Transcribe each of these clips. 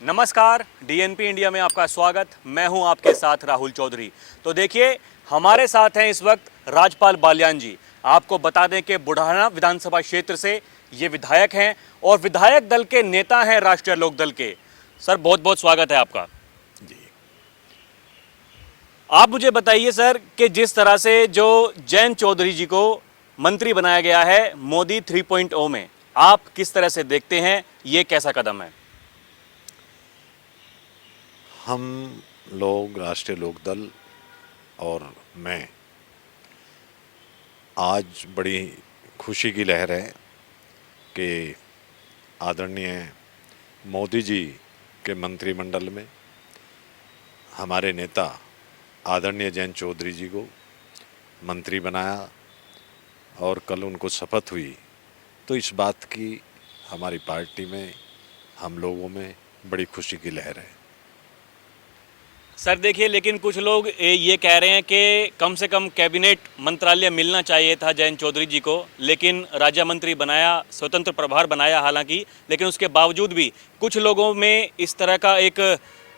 नमस्कार, DNP India में आपका स्वागत। मैं हूं आपके साथ राहुल चौधरी। तो देखिए, हमारे साथ हैं इस वक्त राजपाल बाल्यान जी। आपको बता दें कि बुढ़ाना विधानसभा क्षेत्र से ये विधायक हैं और विधायक दल के नेता हैं राष्ट्रीय लोक दल के। सर, बहुत बहुत स्वागत है आपका। जी। आप मुझे बताइए सर कि जिस तरह से जो जयंत चौधरी जी को मंत्री बनाया गया है मोदी 3.0 में, आप किस तरह से देखते हैं, ये कैसा कदम है? हम लोग राष्ट्रीय लोकदल और मैं आज बड़ी खुशी की लहर है कि आदरणीय मोदी जी के मंत्रिमंडल में हमारे नेता आदरणीय जयंत चौधरी जी को मंत्री बनाया और कल उनको शपथ हुई। तो इस बात की हमारी पार्टी में, हम लोगों में बड़ी खुशी की लहर है। सर देखिए, लेकिन कुछ लोग ये कह रहे हैं कि कम से कम कैबिनेट मंत्रालय मिलना चाहिए था जयंत चौधरी जी को, लेकिन राज्य मंत्री बनाया, स्वतंत्र प्रभार बनाया हालांकि, लेकिन उसके बावजूद भी कुछ लोगों में इस तरह का एक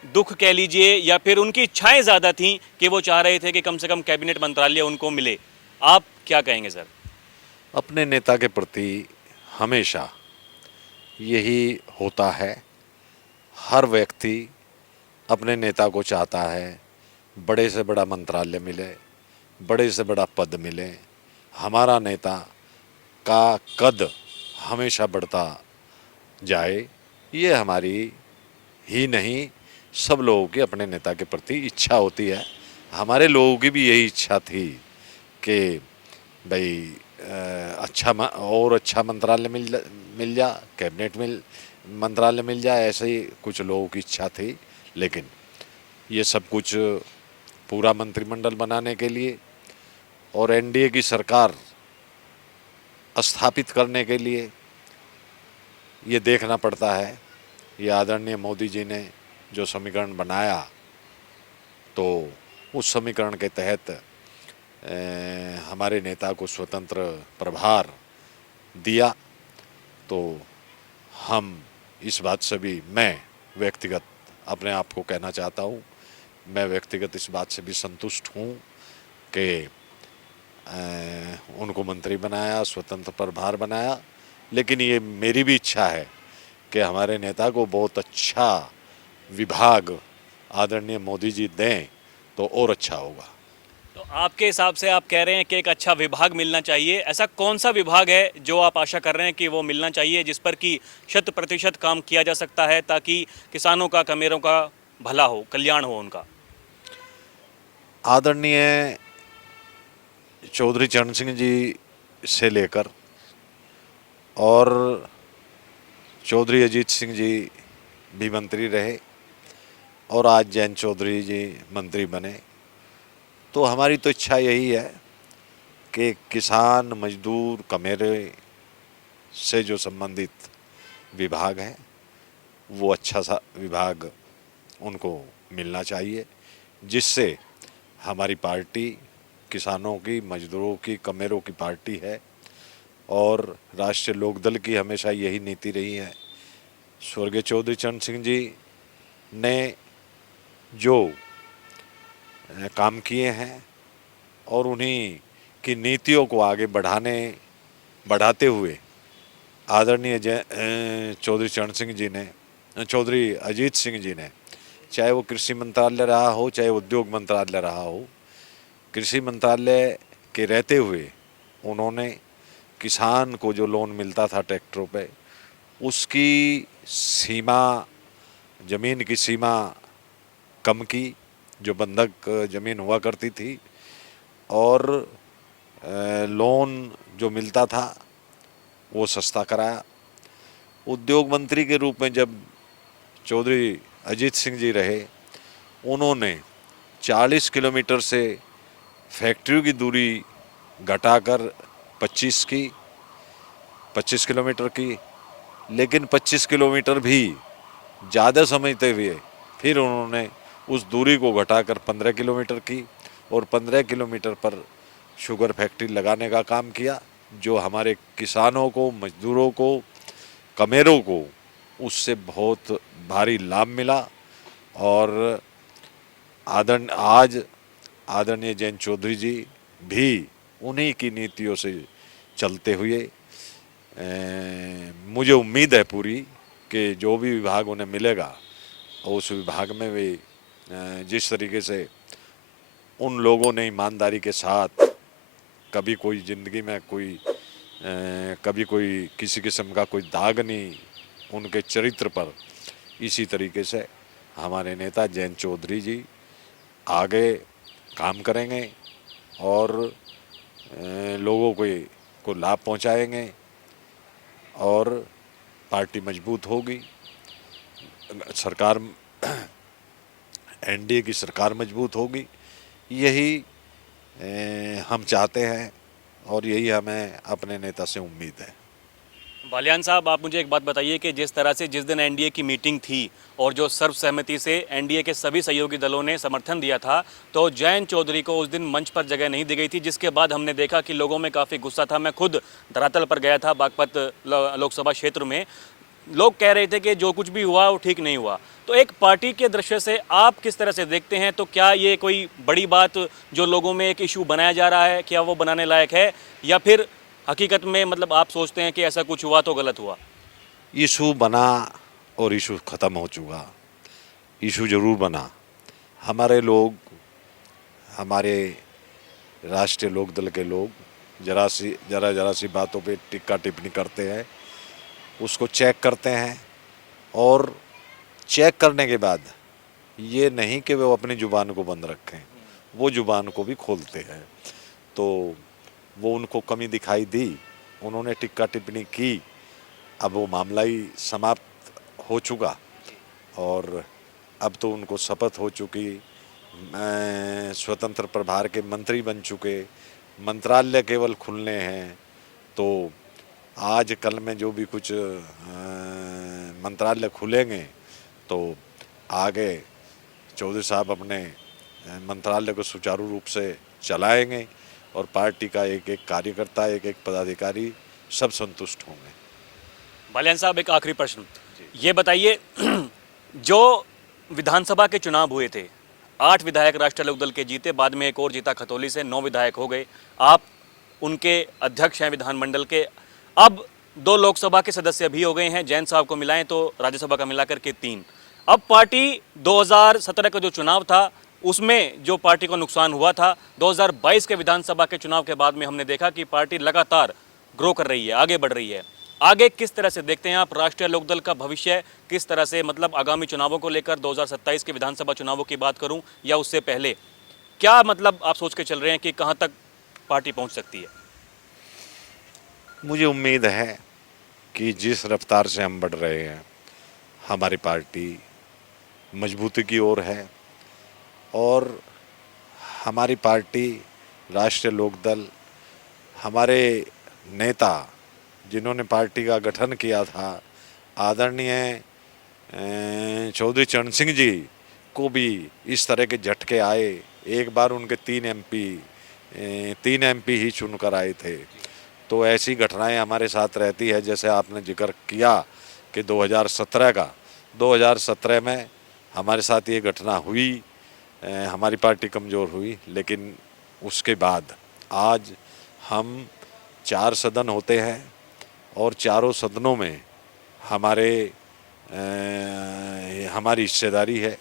दुख कह लीजिए या फिर उनकी इच्छाएं ज़्यादा थीं कि वो चाह रहे थे कि कम से कम कैबिनेट मंत्रालय उनको मिले। आप क्या कहेंगे सर? अपने नेता के प्रति हमेशा यही होता है। हर व्यक्ति अपने नेता को चाहता है बड़े से बड़ा मंत्रालय मिले, बड़े से बड़ा पद मिले। हमारा नेता का कद हमेशा बढ़ता जाए, ये हमारी ही नहीं, सब लोगों की अपने नेता के प्रति इच्छा होती है। हमारे लोगों की भी यही इच्छा थी कि भाई और अच्छा मंत्रालय मिल जा, कैबिनेट मंत्रालय मिल जाए, ऐसे ही कुछ लोगों की इच्छा थी। लेकिन ये सब कुछ पूरा मंत्रिमंडल बनाने के लिए और एनडीए की सरकार स्थापित करने के लिए ये देखना पड़ता है। ये आदरणीय मोदी जी ने जो समीकरण बनाया, तो उस समीकरण के तहत हमारे नेता को स्वतंत्र प्रभार दिया। तो हम इस बात से भी, मैं व्यक्तिगत अपने आप को कहना चाहता हूँ, मैं व्यक्तिगत इस बात से भी संतुष्ट हूँ कि उनको मंत्री बनाया, स्वतंत्र प्रभार बनाया। लेकिन ये मेरी भी इच्छा है कि हमारे नेता को बहुत अच्छा विभाग आदरणीय मोदी जी दें तो और अच्छा होगा। तो आपके हिसाब से आप कह रहे हैं कि एक अच्छा विभाग मिलना चाहिए। ऐसा कौन सा विभाग है जो आप आशा कर रहे हैं कि वो मिलना चाहिए, जिस पर कि 100% काम किया जा सकता है ताकि किसानों का, कमेरों का भला हो, कल्याण हो उनका? आदरणीय चौधरी चरण सिंह जी से लेकर और चौधरी अजीत सिंह जी भी मंत्री रहे और आज जयंत चौधरी जी मंत्री बने। तो हमारी तो इच्छा यही है कि किसान, मजदूर, कमेरे से जो संबंधित विभाग है वो अच्छा सा विभाग उनको मिलना चाहिए, जिससे हमारी पार्टी किसानों की, मजदूरों की, कमेरों की पार्टी है। और राष्ट्रीय लोकदल की हमेशा यही नीति रही है। स्वर्गीय चौधरी चरण सिंह जी ने जो काम किए हैं और उन्हीं की नीतियों को आगे बढ़ाते हुए आदरणीय चौधरी चरण सिंह जी ने, चौधरी अजीत सिंह जी ने, चाहे वो कृषि मंत्रालय रहा हो, चाहे उद्योग मंत्रालय रहा हो, कृषि मंत्रालय के रहते हुए उन्होंने किसान को जो लोन मिलता था ट्रैक्टरों पे, उसकी सीमा, ज़मीन की सीमा कम की, जो बंधक ज़मीन हुआ करती थी, और लोन जो मिलता था वो सस्ता कराया। उद्योग मंत्री के रूप में जब चौधरी अजीत सिंह जी रहे, उन्होंने 40 किलोमीटर से फैक्ट्रियों की दूरी घटाकर 25 किलोमीटर की। लेकिन 25 किलोमीटर भी ज़्यादा समझते हुए फिर उन्होंने उस दूरी को घटाकर 15 किलोमीटर की और 15 किलोमीटर पर शुगर फैक्ट्री लगाने का काम किया, जो हमारे किसानों को, मजदूरों को, कमेरों को उससे बहुत भारी लाभ मिला। और आज आदरणीय जयंत चौधरी जी भी उन्हीं की नीतियों से चलते हुए मुझे उम्मीद है पूरी कि जो भी विभाग उन्हें मिलेगा और उस विभाग में भी जिस तरीके से उन लोगों ने ईमानदारी के साथ कभी कोई ज़िंदगी में कभी कोई किसी किस्म का कोई दाग नहीं उनके चरित्र पर, इसी तरीके से हमारे नेता जयंत चौधरी जी आगे काम करेंगे और लोगों को लाभ पहुंचाएंगे और पार्टी मजबूत होगी, सरकार एनडीए की सरकार मजबूत होगी। यही हम चाहते हैं और यही हमें अपने नेता से उम्मीद है। बालियान साहब, आप मुझे एक बात बताइए कि जिस तरह से जिस दिन एनडीए की मीटिंग थी और जो सर्वसहमति से एनडीए के सभी सहयोगी दलों ने समर्थन दिया था, तो जयंत चौधरी को उस दिन मंच पर जगह नहीं दी गई थी, जिसके बाद हमने देखा कि लोगों में काफ़ी गुस्सा था। मैं खुद धरातल पर गया था बागपत लोकसभा क्षेत्र में। लोग कह रहे थे कि जो कुछ भी हुआ वो ठीक नहीं हुआ। तो एक पार्टी के दृश्य से आप किस तरह से देखते हैं? तो क्या ये कोई बड़ी बात जो लोगों में एक इशू बनाया जा रहा है, क्या वो बनाने लायक है, या फिर हकीकत में मतलब आप सोचते हैं कि ऐसा कुछ हुआ तो गलत हुआ? इशू बना और इशू ख़त्म हो चुका। इशू ज़रूर बना। हमारे लोग, हमारे राष्ट्रीय लोकदल के लोग जरा सी बातों पे टिक्का टिप्पणी करते हैं, उसको चेक करते हैं और चेक करने के बाद ये नहीं कि वो अपनी ज़ुबान को बंद रखें, वो ज़ुबान को भी खोलते हैं। तो वो उनको कमी दिखाई दी, उन्होंने टिक्का टिप्पणी की, अब वो मामला ही समाप्त हो चुका और अब तो उनको शपथ हो चुकी, स्वतंत्र प्रभार के मंत्री बन चुके, मंत्रालय केवल खुलने हैं। तो आज कल में जो भी कुछ मंत्रालय खुलेंगे तो आगे चौधरी साहब अपने मंत्रालय को सुचारू रूप से चलाएंगे और पार्टी का एक एक कार्यकर्ता, एक एक पदाधिकारी सब संतुष्ट होंगे। बालियान साहब, एक आखिरी प्रश्न ये बताइए, जो विधानसभा के चुनाव हुए थे, 8 विधायक राष्ट्रीय लोकदल के जीते, बाद में एक और जीता खतौली से, 9 विधायक हो गए। आप उनके अध्यक्ष हैं विधानमंडल के। अब 2 लोकसभा के सदस्य भी हो गए हैं, जैन साहब को मिलाएं तो राज्यसभा का मिलाकर के 3। अब पार्टी 2017 का जो चुनाव था उसमें जो पार्टी को नुकसान हुआ था, 2022 के विधानसभा के चुनाव के बाद में हमने देखा कि पार्टी लगातार ग्रो कर रही है, आगे बढ़ रही है। आगे किस तरह से देखते हैं आप राष्ट्रीय लोकदल का भविष्य? किस तरह से, मतलब आगामी चुनावों को लेकर, 2027 के विधानसभा चुनावों की बात करूं या उससे पहले, क्या मतलब आप सोच के चल रहे हैं कि कहां तक पार्टी पहुंच सकती है? मुझे उम्मीद है कि जिस रफ्तार से हम बढ़ रहे हैं, हमारी पार्टी मजबूती की ओर है और हमारी पार्टी, राष्ट्रीय लोकदल, हमारे नेता जिन्होंने पार्टी का गठन किया था, आदरणीय चौधरी चरण सिंह जी को भी इस तरह के झटके आए। एक बार उनके 3 एमपी ही चुनकर आए थे। तो ऐसी घटनाएं हमारे साथ रहती है। जैसे आपने जिक्र किया कि 2017 में हमारे साथ ये घटना हुई, हमारी पार्टी कमज़ोर हुई, लेकिन उसके बाद आज हम 4 सदन होते हैं और चारों सदनों में हमारी हिस्सेदारी है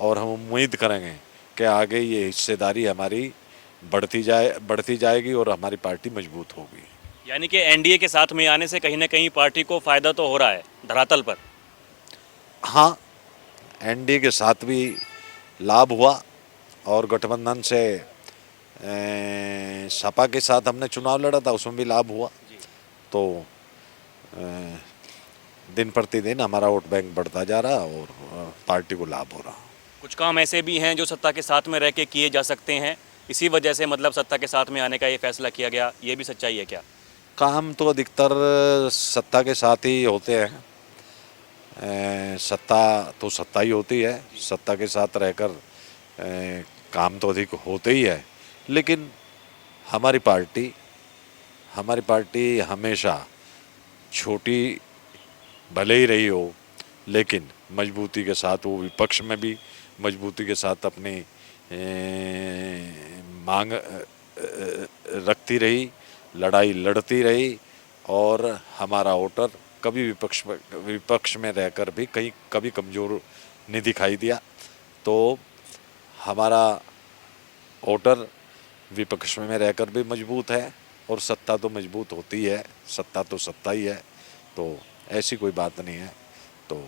और हम उम्मीद करेंगे कि आगे ये हिस्सेदारी हमारी बढ़ती जाएगी और हमारी पार्टी मजबूत होगी। यानी कि एनडीए के साथ में आने से कहीं ना कहीं पार्टी को फायदा तो हो रहा है धरातल पर। हाँ, एनडीए के साथ भी लाभ हुआ और गठबंधन से सपा के साथ हमने चुनाव लड़ा था, उसमें भी लाभ हुआ। तो दिन प्रतिदिन हमारा वोट बैंक बढ़ता जा रहा और पार्टी को लाभ हो रहा। कुछ काम ऐसे भी हैं जो सत्ता के साथ में रह के किए जा सकते हैं, इसी वजह से मतलब सत्ता के साथ में आने का ये फैसला किया गया, ये भी सच्चाई है क्या? काम तो अधिकतर सत्ता के साथ ही होते हैं। सत्ता तो सत्ता ही होती है, सत्ता के साथ रहकर काम तो अधिक होते ही है। लेकिन हमारी पार्टी हमेशा छोटी भले ही रही हो, लेकिन मजबूती के साथ वो विपक्ष में भी मजबूती के साथ अपनी मांग रखती रही, लड़ाई लड़ती रही और हमारा वोटर कभी विपक्ष में रहकर भी कभी कमज़ोर नहीं दिखाई दिया। तो हमारा वोटर विपक्ष में रहकर भी मजबूत है और सत्ता तो मजबूत होती है, सत्ता तो सत्ता ही है, तो ऐसी कोई बात नहीं है। तो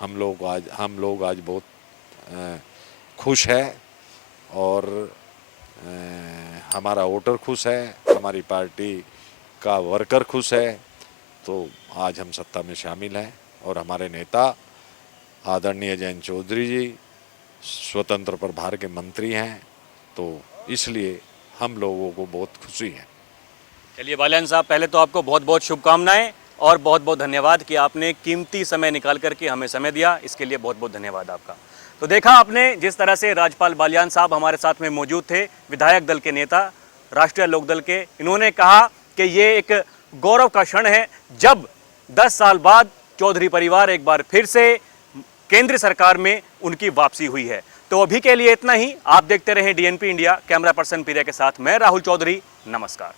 हम लोग आज बहुत खुश है और हमारा वोटर खुश है, हमारी पार्टी का वर्कर खुश है। तो आज हम सत्ता में शामिल हैं और हमारे नेता आदरणीय जयंत चौधरी जी स्वतंत्र प्रभार के मंत्री हैं, तो इसलिए हम लोगों को बहुत खुशी है। चलिए बालियान साहब, पहले तो आपको बहुत बहुत शुभकामनाएं और बहुत बहुत धन्यवाद कि आपने कीमती समय निकाल करके हमें समय दिया, इसके लिए बहुत बहुत धन्यवाद आपका। तो देखा आपने जिस तरह से राजपाल बालियान साहब हमारे साथ में मौजूद थे, विधायक दल के नेता, राष्ट्रीय लोकदल के। इन्होंने कहा कि ये एक गौरव का क्षण है जब 10 साल बाद चौधरी परिवार एक बार फिर से केंद्र सरकार में उनकी वापसी हुई है। तो अभी के लिए इतना ही। आप देखते रहें DNP इंडिया। कैमरा पर्सन प्रिया के साथ मैं राहुल चौधरी। नमस्कार।